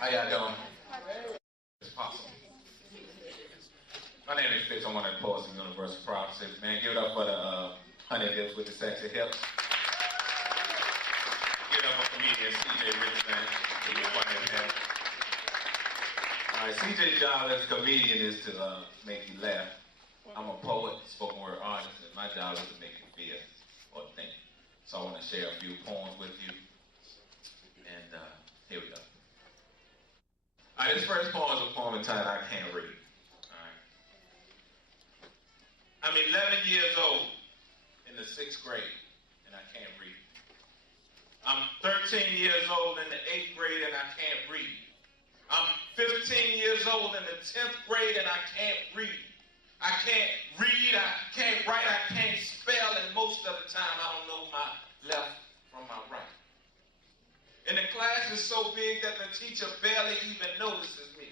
How y'all doing? It's possible. My name is Fitz. I'm one of the poets of Universal Prophecy. Man, give it up for the honey hips with the sexy hips. Give it up for comedian C.J. Richardson. Alright, C.J.'s job as a comedian is to make you laugh. I'm a poet, spoken word artist, and my job is to make you feel or think. So I want to share a few poems with you. And here we go. Alright, this first poem is a poem entitled I Can't Read. Alright. I'm 11 years old in the 6th grade, and I can't read. I'm 13 years old in the 8th grade, and I can't read. I'm 15 years old in the 10th grade, and I can't read. I can't read, I can't write, I can't spell, and most of the time I don't know my left from my right. And the class is so big that the teacher barely even notices me.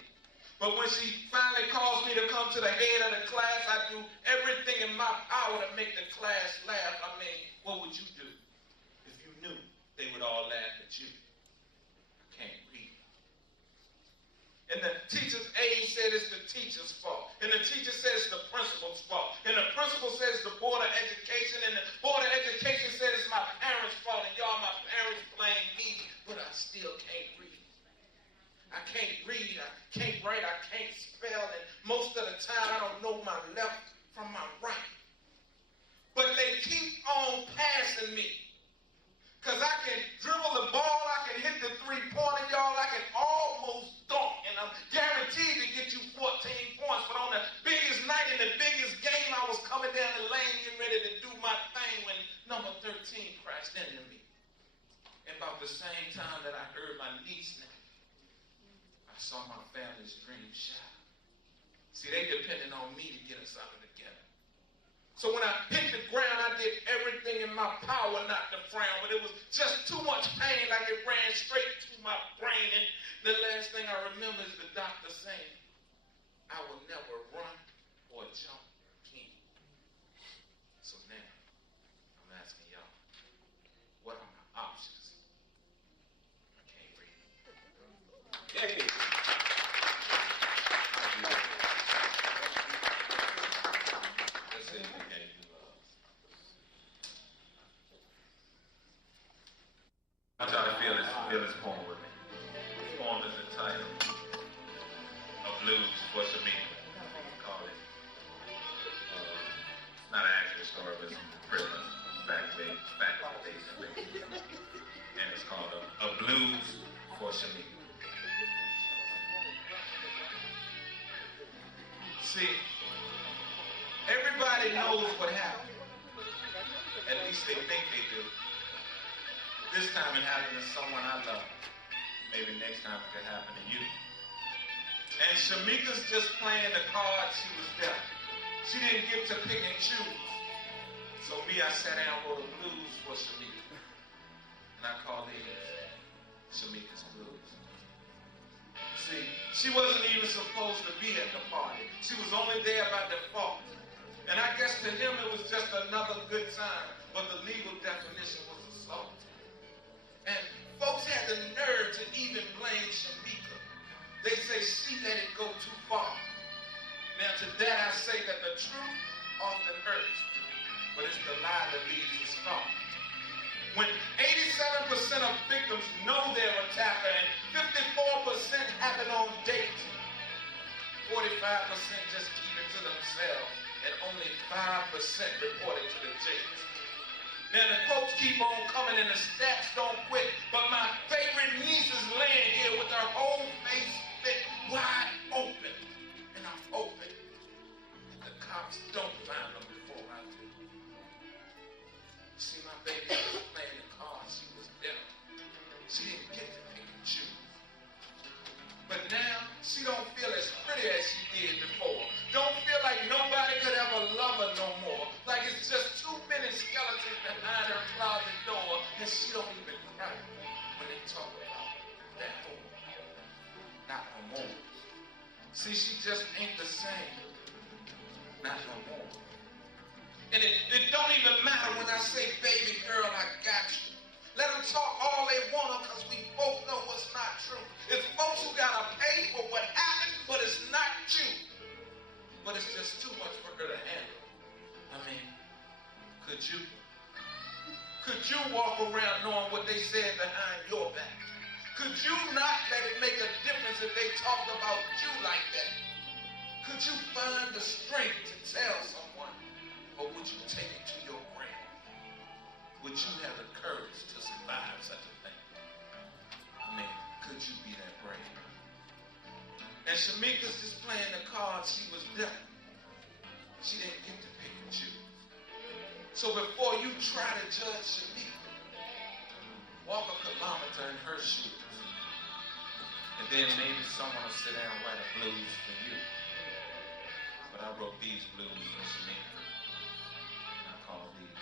But when she finally calls me to come to the head of the class, I do everything in my power to make the class laugh. I mean, what would you do if you knew they would all laugh at you? I can't read. And the teacher's aide said it's the teacher's fault. And the teacher says it's the principal's fault. And the principal says the Board of Education. And the Board of Education says it's my parents' fault. And y'all, my parents blame me. But I still can't read. I can't read. I can't write. I can't spell. And most of the time I don't know my left from my right. But they keep on passing me. Because I can dribble the ball, I can hit the three-pointer, y'all, I can almost dunk, and I'm guaranteed to get you 14 points. But on the biggest night in the biggest game, I was coming down the lane getting ready to do my thing when number 13 crashed into me. And about the same time that I heard my niece name, I saw my family's dream shatter. See, they depended on me to get us out of together. So when I hit the ground, I did everything in my power not to frown, but it was just too much pain, like it ran straight to my brain. And the last thing I remember is the doctor saying, I will never run or jump again. So now, I'm asking y'all, what are my options? I can't read. Hey. Let's see if we can do I want y'all to feel this poem with me. This poem is entitled A Blues for Shamika. Call it. It's not an actual story, but it's pretty much fact-based. And it's called A Blues for Shamika. See, everybody knows what happened. At least they think they do. This time it happened to someone I love. Maybe next time it could happen to you. And Shamika's just playing the cards she was dealt. She didn't get to pick and choose. So me, I sat down and wrote a blues for Shamika. And I called these Shamika's Blues. See, she wasn't even supposed to be at the party. She was only there by default. And I guess to him it was just another good time. But the legal definition was assault. And folks had the nerve to even blame Shamika. They say she let it go too far. Now to that I say that the truth often hurts, but it's the lie that leaves the scar. When 87% of victims know their attacker and 54% happen on dates, 45% just keep it to themselves and only 5% report it to the jails. Now the quotes keep on coming and the stats don't quit, but my favorite niece is laying here with her whole face fit wide open. And I'm hoping that the cops don't find them before I do. See, my baby was playing the cards she was dealt. She didn't get to pick and choose. But now, she don't feel as pretty as she did before. Don't feel like nobody could ever love her no more. Like it's just too many skeletons behind her closet door, and she don't even cry when they talk about that home. Not no more. See, she just ain't the same. Not no more. And it don't even matter when I say, baby girl, I got you. Let them talk all they want because we both know what's not true. It's folks who got to pay for what happened, but it's not you. But it's just too much for her to handle. I mean, could you walk around knowing what they said behind your back? Could you not let it make a difference if they talked about you like that? Could you find the strength to tell someone, or would you take it to your grave? Would you have the courage to survive such a thing? I mean, could you be that brave? And Shamika's just playing the cards she was dealt. She didn't get to pick and choose. So before you try to judge Shamika, walk a kilometer in her shoes. And then maybe someone will sit down and write a blues for you. But I wrote these blues for Shamika. And I call these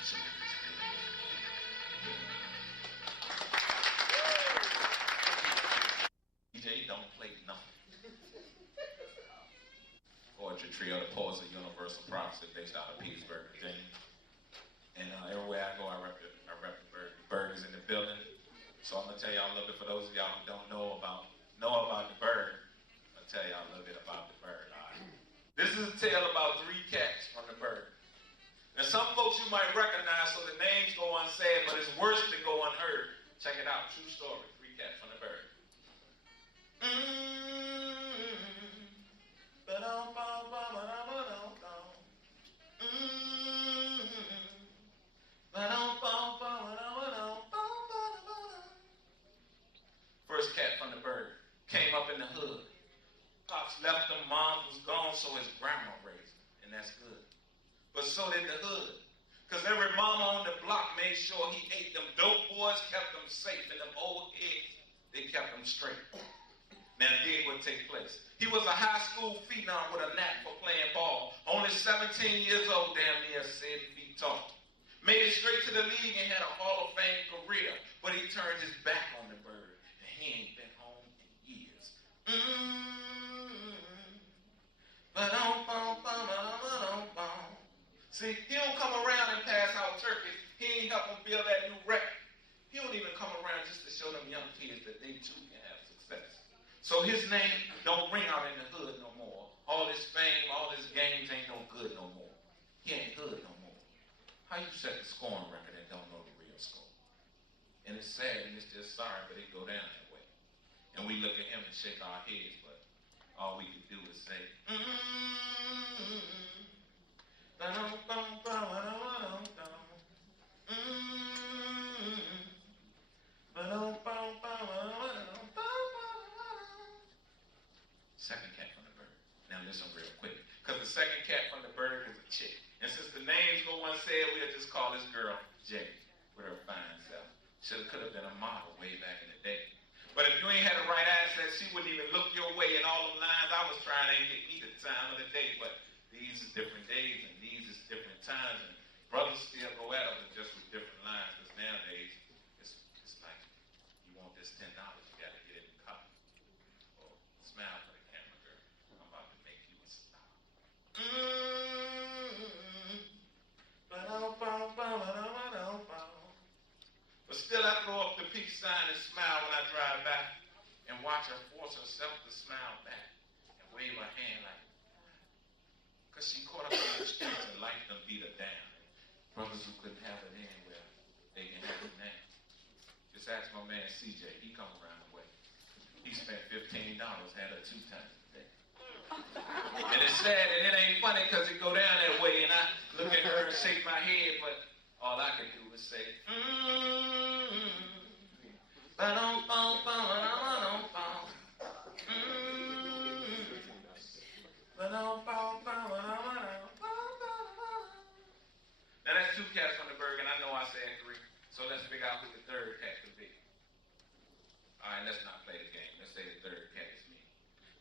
Shamika's blues. DJ don't play nothing. Poetry Trio, the Poets of Universal Prophecy, based out of Petersburg, Virginia. And everywhere I go, I rep the Berg is in the building. So I'm gonna tell y'all a little bit, for those of y'all who don't know about the Berg, I'll tell y'all a little bit about the Berg. All right. This is a tale about 3 cats from the Berg. Now some folks you might recognize, so the names go unsaid, but it's worse to go unheard. Check it out, true story, 3 cats from the Berg. First cat from the Berg came up in the hood. Pops left him, mom was gone, so his grandma raised him, and that's good. But so did the hood, because every mama on the block made sure he ate. Them dope boys kept him safe, and them old eggs, they kept him straight. Now dig what take place. He was a high school phenom with a knack for playing ball. Only 17 years old, damn near 7 feet tall. Made it straight to the league and had a Hall of Fame career, but he turned his back on the Bird, and he ain't been home in years. See, he don't come around and pass out turkeys. He ain't help him build that new record. He don't even come around just to show them young kids that they too can have success. So his name don't ring out in the hood no more. All this fame, all this games ain't no good no more. He ain't hood no more. How you set the scoring record and don't know the real score? And it's sad and it's just sorry, but it go down that way. And we look at him and shake our heads, but all we can do is say, Second cat from the Berg. Now listen real quick, because the second cat from the Berg is a chick. And since the names go unsaid, we'll just call this girl Jay, with her fine self. Could have been a model way back in the day. But if you ain't had the right assets, she wouldn't even look your way. And all the lines I was trying ain't get me the time of the day. But these is different days, and these is different times. And brothers still go at them, but just with different lines. Because nowadays, it's like, you want this $10, you got to get it in copy. Oh, smile for the camera, girl. I'm about to make you a star. But still, I throw up the peace sign and smile when I drive by and watch her force herself to smile back and wave her hand like, because she caught up in the streets and life done beat her down. Brothers who couldn't have it anywhere, they can have it now. Just ask my man CJ, he come around the way. He spent $15, had her 2 times a day. And it's sad and it ain't funny because it go down that way and I look at her and shake my head, but all I can do is say, Now that's 2 cats from the Berg, and I know I said 3, so let's figure out who the 3rd cat could be. All right, let's not play the game. Let's say the 3rd cat is me.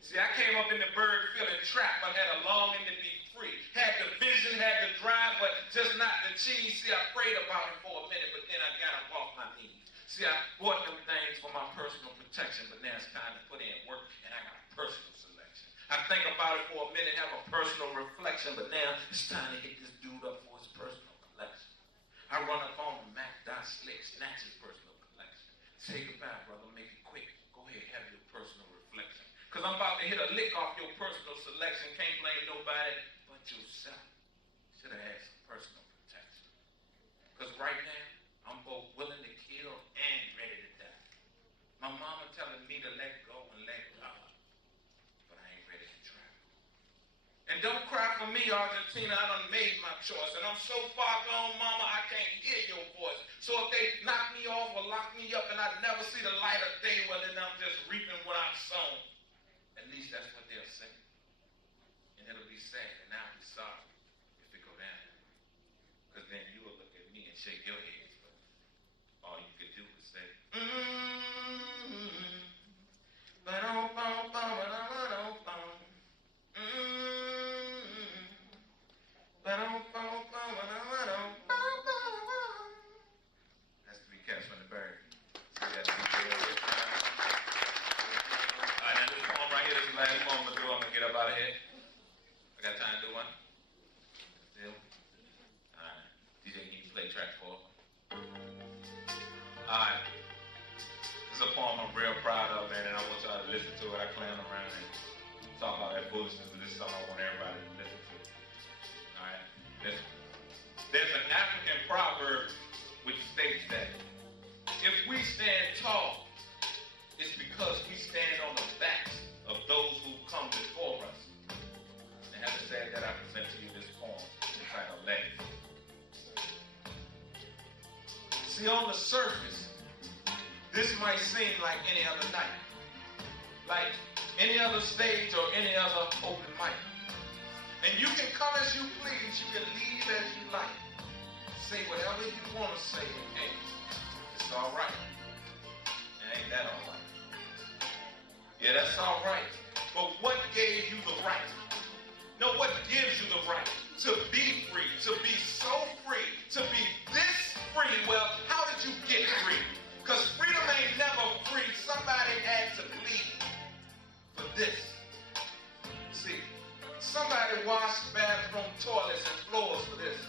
See, I came up in the Berg feeling trapped, but had a longing to be free. Had the vision, had the drive, but just not the cheese. See, I prayed about it for a minute, but then I got up off my knees. See, I bought them things for my personal protection, but now it's time to put in work, and I got a personal selection. I think about it for a minute, have a personal reflection, but now it's time to hit this dude up for his personal collection. I run up on him, Mac Dot. not slick, snatch his personal collection. Say goodbye, brother. Make it quick. Go ahead, have your personal reflection. Because I'm about to hit a lick off your personal selection. Can't blame nobody but yourself. Should have had some personal protection. Because right now, I'm both willing to kill and ready to die. My mama telling me to let go and let God. But I ain't ready to travel. And don't cry for me, Argentina. I done made my choice. And I'm so far gone, mama, I can't hear your voice. So if they knock me off or lock me up and I never see the light of day, well, then I'm just reaping what I've sown. At least that's what they'll say. And it'll be sad, and I'll be sorry if it go down. Because then you will look at me and shake your heads. But all you could do is say, That's Three Cats from the Berry. So you got to be real. All right, now this poem right here, this is the last poem I'm going to do. I'm going to get up out of here. I got time to do one? Still? All right. DJ, can you play track 4? All right. This is a poem I'm real proud of, man, and I want y'all to listen to it. I clown around and talk about that foolishness, but this is something I want everybody to listen to. All right? Listen. There's an African proverb which states that if we stand tall, it's because we stand on the backs of those who come before us. And having said that, I present to you this poem entitled Legacy. See, on the surface, this might seem like any other night, like any other stage or any other open mic. And you can come as you please, you can leave as you like. Say whatever you want to say, and hey, it's all right. And ain't that all right? Yeah, that's all right. But what gave you the right? No, what gives you the right to be free, to be so free, to be this free? Well, how did you get free? Because freedom ain't never free. Somebody had to bleed for this. See, somebody washed bathroom toilets and floors for this.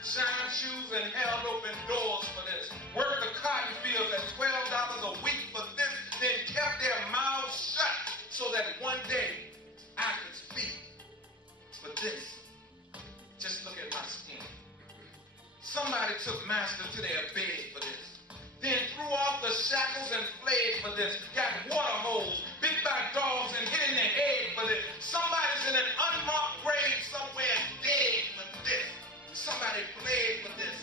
Shined shoes and held open doors for this. Worked the cotton fields at $12 a week for this. Then kept their mouths shut so that one day I could speak for this. Just look at my skin. Somebody took master to their bed for this. Then threw off the shackles and fled for this. Got water holes, bit by dogs and hit in the head for this. Somebody's in an unmarked grave somewhere dead for this. Somebody bled for this.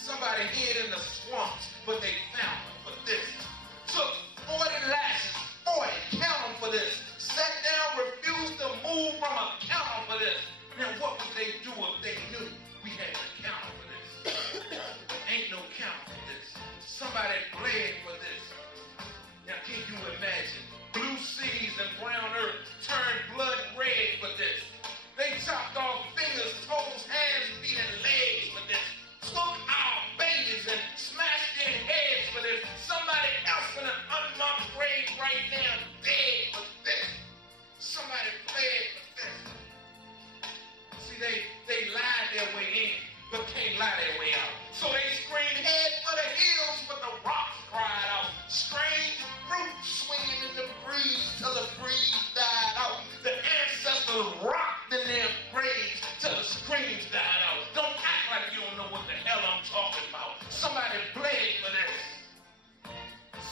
Somebody hid in the swamps, but they found them for this. Took 40 lashes, 40, count them for this. Sat down, refused to move from a counter for this. Now what would they do if they knew we had a counter for this? Ain't no counter for this. Somebody bled for this. Now can you imagine? Blue seas and brown earth turned blood red for this. They chopped off fingers, toes, hands, feet, and legs for this. Took our babies and smashed their heads for this. Somebody else in an unmarked grave right now dead for this. Somebody bled for this. See, they lied their way in, but can't lie their way out. So they screamed head for the hills, but the rocks cried out. Strange fruit swinging in the breeze till the breeze died out. The ancestors rocked in their graves till the screams died out. Don't act like you don't know what the hell I'm talking about. Somebody bled for this.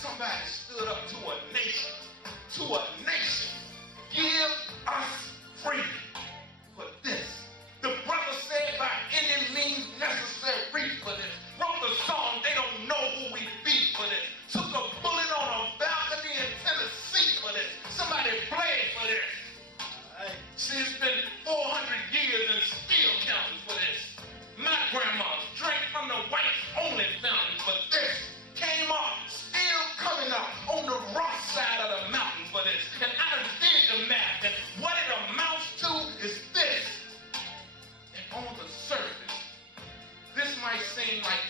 Somebody stood up to a nation. To a nation. Give us freedom for this. The brother said by any means necessary for this. Wrote the song, they don't know who we be for this. Took a bullet on a balcony in Tennessee for this. Somebody bled for this. See, it's been 400 years and still counting for this. My grandma drank from the whites only fountain for this. Came up, still coming up on the rough side of the mountain for this. And I done did the math, and what it amounts to is this. And on the surface, this might seem like